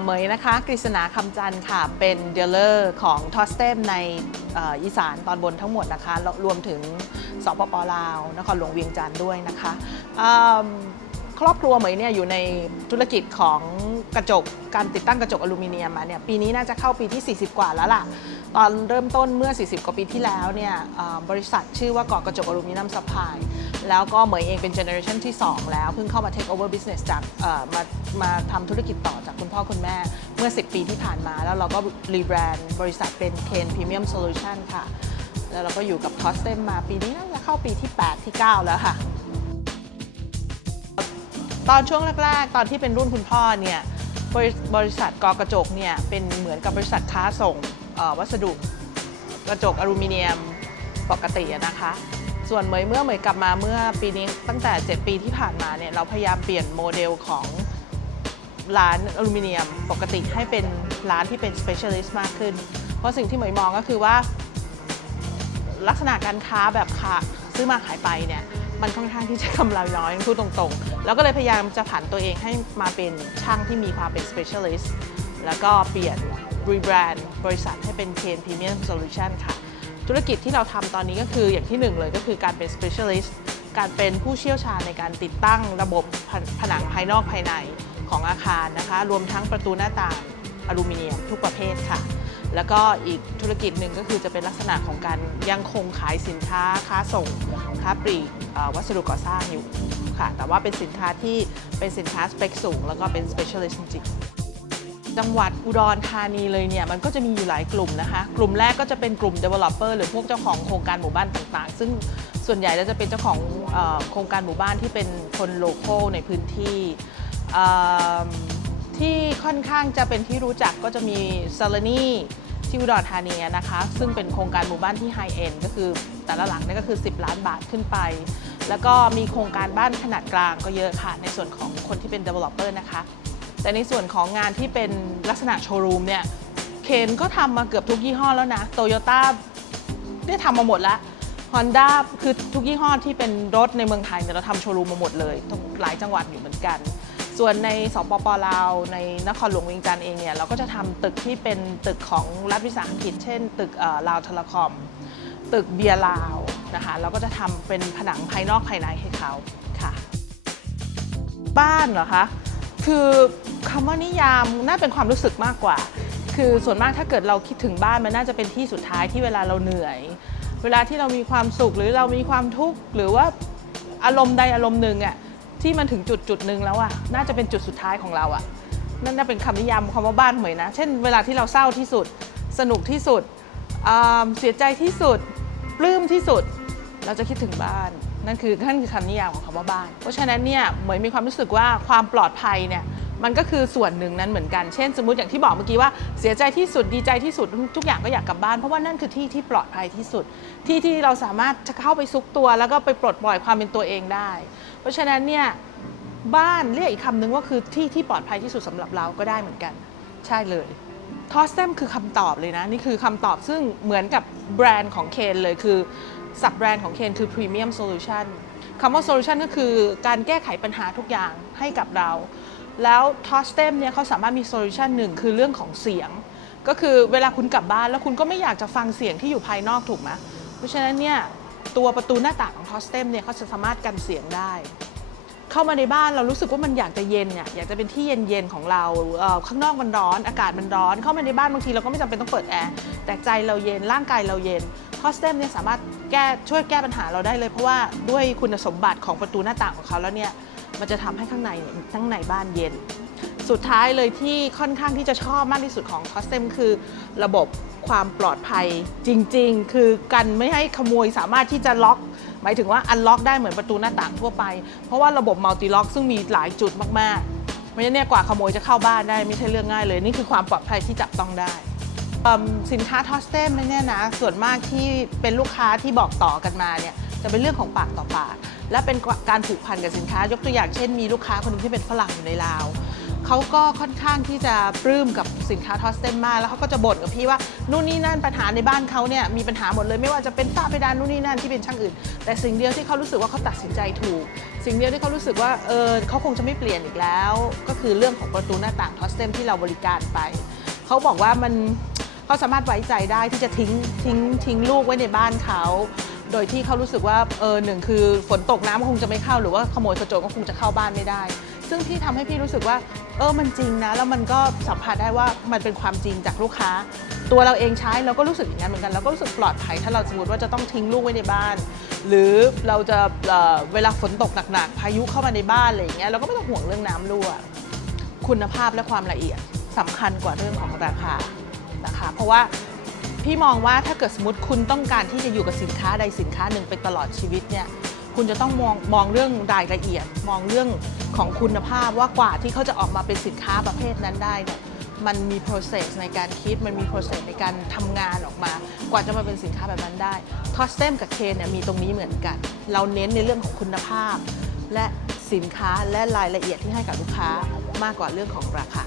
เหมยนะคะกฤษณาคำจันทร์ค่ะ เป็นเดลเลอร์ของทอสเตมในอีสานตอนบนทั้งหมดนะคะแล้วรวมถึงสปปลาว นครหลวงเวียงจันทร์ด้วยนะคะครอบครัวเหมยเนี่ยอยู่ในธุรกิจของกระจกการติดตั้งกระจกอลูมิเนียมมาเนี่ยปีนี้น่าจะเข้าปีที่ 40 กว่าแล้วล่ะ ตอนเริ่มต้นเมื่อ 40 กว่าปีที่แล้วเนี่ยบริษัทชื่อว่าเกาะกระจกอลูมิเนียมซัพพลาย แล้วก็เหมยเองเป็นเจเนอเรชันที่ 2 แล้ว เพิ่งเข้ามา take over business จากมามาทำธุรกิจต่อจากคุณพ่อคุณแม่เมื่อ 10 ปีที่ผ่านมา แล้วเราก็รีแบรนด์บริษัทเป็น Ken Premium Solution ค่ะ แล้วเราก็อยู่กับ c o s t e m มาปีนี้น่าจะเข้าปีที่ 8 ที่ 9 แล้วค่ะ ตอนช่วงแรก ๆ ตอนที่เป็นรุ่นคุณพ่อเนี่ยบริบริษัทกอกระจกเนี่ยเป็นเหมือนกับบริษัทค้าส่งวัสดุกระจกอลูมิเนียมปกตินะคะ ส่วนเหมยเมื่อเหมยกลับมาเมื่อปีนี้ตั้งแต่ 7 ปีที่ผ่านมาเนี่ยเราพยายามเปลี่ยนโมเดลของร้านอลูมิเนียมปกติให้เป็นร้านที่เป็น specialist มากขึ้น เพราะสิ่งที่เหมยมองก็คือว่า ลักษณะการค้าแบบค้าซื้อมาขายไปเนี่ยมันค่อนข้างที่จะกำไรน้อยพูดตรงๆ แล้วก็เลยพยายามจะผันตัวเองให้มาเป็นช่างที่มีความเป็น specialist แล้วก็เปลี่ยน rebrand บริษัทให้เป็น Ken Premium Solution ค่ะ ธุรกิจที่เราทำตอนนี้ก็คืออย่างที่หนึ่งเลยก็คือการเป็น specialist การเป็นผู้เชี่ยวชาญในการติดตั้งระบบผนังภายนอกภายในของอาคารนะคะ รวมทั้งประตูหน้าต่างอลูมิเนียมทุกประเภทค่ะ แล้วก็อีกธุรกิจหนึ่งก็คือจะเป็นลักษณะของการยังคงขายสินค้าค้าส่ง ค้าปลีกวัสดุก่อสร้างอยู่ค่ะ แต่ว่าเป็นสินค้าที่เป็นสินค้าสเปคสูง แล้วก็เป็น specialist จริง จังหวัดอุดรธานีเลยเนี่ยมันก็จะมีอยู่หลายกลุ่มนะคะ กลุ่มแรกก็จะเป็นกลุ่ม developer หรือพวกเจ้าของโครงการหมู่บ้านต่างๆ ซึ่งส่วนใหญ่แล้วจะเป็นเจ้าของโครงการหมู่บ้านที่เป็นคนโลโก้ในพื้นที่ที่ค่อนข้างจะเป็นที่รู้จักก็จะมีซาลานีที่อุดรธานีนะคะ ซึ่งเป็นโครงการหมู่บ้านที่ไฮเอ็นก็คือแต่ละหลังนี่ยก็คือ 10 ล้านบาทขึ้นไป แล้วก็มีโครงการบ้านขนาดกลางก็เยอะค่ะ ในส่วนของคนที่เป็น developer นะคะ แต่ในส่วนของงานที่เป็นลักษณะโชว์รูมเนี่ยเคนก็ทำมาเกือบทุกยี่ห้อแล้วนะโตโยต้าได้ทำมาหมดแล้ว Honda คือทุกยี่ห้อที่เป็นรถในเมืองไทยเนี่ยเราทำโชว์รูมมาหมดเลยทุกหลายจังหวัดอยู่เหมือนกัน ส่วนในสปปลาวในนครหลวงเวียงจันทร์เองเนี่ยเราก็จะทำตึกที่เป็นตึกของรัฐวิสาหกิจ เช่น ตึกลาวเทเลคอม ตึกเบียร์ลาวนะคะเราก็จะทำเป็นผนังภายนอกภายในให้เขาค่ะ บ้านเหรอคะ คือคำว่านิยามน่าเป็นความรู้สึกมากกว่า คือส่วนมากถ้าเกิดเราคิดถึงบ้านมันน่าจะเป็นที่สุดท้ายที่เวลาเราเหนื่อย เวลาที่เรามีความสุขหรือเรามีความทุกข์หรือว่าอารมณ์ใดอารมณ์หนึ่งอะที่มันถึงจุดจุดหนึ่งแล้วอะน่าจะเป็นจุดสุดท้ายของเราอะนั่นน่าเป็นคำนิยามคำว่าบ้านเหมยนะ เช่นเวลาที่เราเศร้าที่สุด สนุกที่สุดเสียใจที่สุดปลื้มที่สุด เราจะคิดถึงบ้าน นั่นคือนั่นคือคำนิยามของคำว่าบ้าน เพราะฉะนั้นเนี่ยเหมยมีความรู้สึกว่าความปลอดภัยเนี่ยมันก็คือส่วนหนึ่งนั้นเหมือนกัน เช่น สมมติอย่างที่บอกเมื่อกี้ว่าเสียใจที่สุดดีใจที่สุดทุกอย่างก็อยากกลับบ้าน เพราะว่านั่นคือที่ที่ปลอดภัยที่สุด ที่ที่เราสามารถจะเข้าไปซุกตัว แล้วก็ไปปลดปล่อยความเป็นตัวเองได้ เพราะฉะนั้นเนี่ยบ้านเรียกอีกคำหนึ่งว่าคือที่ที่ปลอดภัยที่สุดสำหรับเราก็ได้เหมือนกัน ใช่เลยทอสเซมคือคำตอบเลยนะ นี่คือคำตอบซึ่งเหมือนกับแบรนด์ของเคนเลยคือ สับแบรนด์ของเคนคือ Premium Solution คำว่า Solution ก็คือการแก้ไขปัญหาทุกอย่างให้กับเรา แล้ว t o s t e m เนี่ยเขาสามารถมี Solution หนึ่งคือเรื่องของเสียง ก็คือเวลาคุณกลับบ้านแล้วคุณก็ไม่อยากจะฟังเสียงที่อยู่ภายนอกถูกไหมเพราะฉะนั้นเนี่ยตัวประตูหน้าต่างของ t o s t e m เนี่ยเขาจะสามารถกันเสียงได้ เข้ามาในบ้านเรารู้สึกว่ามันอยากจะเย็นเนี่ยอยากจะเป็นที่เย็นๆของเราเข้างนอกมันร้อน อากาศมันร้อน เข้ามาในบ้านบางทีเราก็ไม่จำเป็นต้องเปิดแอร์แต่ใจเราเย็นร่างกายเราเย็น คอสเตมเนี่ยสามารถแก้ช่วยแก้ปัญหาเราได้เลย เพราะว่าด้วยคุณสมบัติของประตูหน้าต่างของเขาแล้วเนี่ยมันจะทำให้ข้างในเนี่ยข้างในบ้านเย็น สุดท้ายเลยที่ค่อนข้างที่จะชอบมากที่สุดของคอสเตมคือระบบความปลอดภัยจริง ๆ คือกันไม่ให้ขโมยสามารถที่จะล็อก หมายถึงว่าอันล็อกได้เหมือนประตูหน้าต่างทั่วไป เพราะว่าระบบมัลติล็อกซึ่งมีหลายจุดมากๆเพราะฉะนั้นเนี่ยกว่าขโมยจะเข้าบ้านได้ไม่ใช่เรื่องง่ายเลย นี่คือความปลอดภัยที่จับต้องได้ สินค้าทอสเตมเนี่ยนะส่วนมากที่เป็นลูกค้าที่บอกต่อกันมาเนี่ยจะเป็นเรื่องของปากต่อปาก และเป็นการผูกพันกับสินค้ายกตัวอย่างเช่นมีลูกค้าคนหนึงที่เป็นฝรั่งอยู่ในลาวเขาก็ค่อนข้างที่จะปลื้มกับสินค้าทอสเต็มมากแล้วเขาก็จะบ่นกับพี่ว่านู่นนี่นั่นปัญหาในบ้านเขาเนี่ยมีปัญหาหมดเลยไม่ว่าจะเป็นฝ้าเพดานนู่นนี่นั่นที่เป็นช่างอื่น แต่สิ่งเดียวที่เขารู้สึกว่าเขาตัดสินใจถูก สิ่งเดียวที่เขารู้สึกว่าเออเขาคงจะไม่เปลี่ยนอีกแล้ว ก็คือเรื่องของประตูหน้าต่างทอสเต็มที่เราบริการไปเขาบอกว่ามัน เขาสามารถไว้ใจได้ที่จะทิ้งทิ้งทิ้งลูกไว้ในบ้านเขา โดยที่เขารู้สึกว่าเออหนึ่งคือฝนตกน้ำก็คงจะไม่เข้าหรือว่าขโมยกระโจนก็คงจะเข้าบ้านไม่ได้ ซึ่งพี่ทำให้พี่รู้สึกว่าเออมันจริงนะ แล้วมันก็สัมผัสได้ว่ามันเป็นความจริงจากลูกค้า ตัวเราเองใช้เราก็รู้สึกอย่างนั้นเหมือนกันเราก็รู้สึกปลอดภัยถ้าเราสมมติว่าจะต้องทิ้งลูกไว้ในบ้าน หรือเราจะเเวลาฝนตกหนักๆพายุเข้ามาในบ้านอะไรอย่างเงี้ยเราก็ไม่ต้องห่วงเรื่องน้ำรั่ว คุณภาพและความละเอียดสำคัญกว่าเรื่องของราคา นะคะ เพราะว่าพี่มองว่าถ้าเกิดสมมติคุณต้องการที่จะอยู่กับสินค้าใดสินค้าหนึ่งไปตลอดชีวิตเนี่ยคุณจะต้องมองมองเรื่องรายละเอียด มองเรื่องของคุณภาพว่ากว่าที่เขาจะออกมาเป็นสินค้าประเภทนั้นได้เนี่ยมันมี process ในการคิด มันมี process ในการทำงานออกมา กว่าจะมาเป็นสินค้าแบบนั้นได้ ทอสเซมกับเคนเนี่ยมีตรงนี้เหมือนกัน เราเน้นในเรื่องของคุณภาพ และสินค้าและรายละเอียดที่ให้กับลูกค้ามากกว่าเรื่องของราคา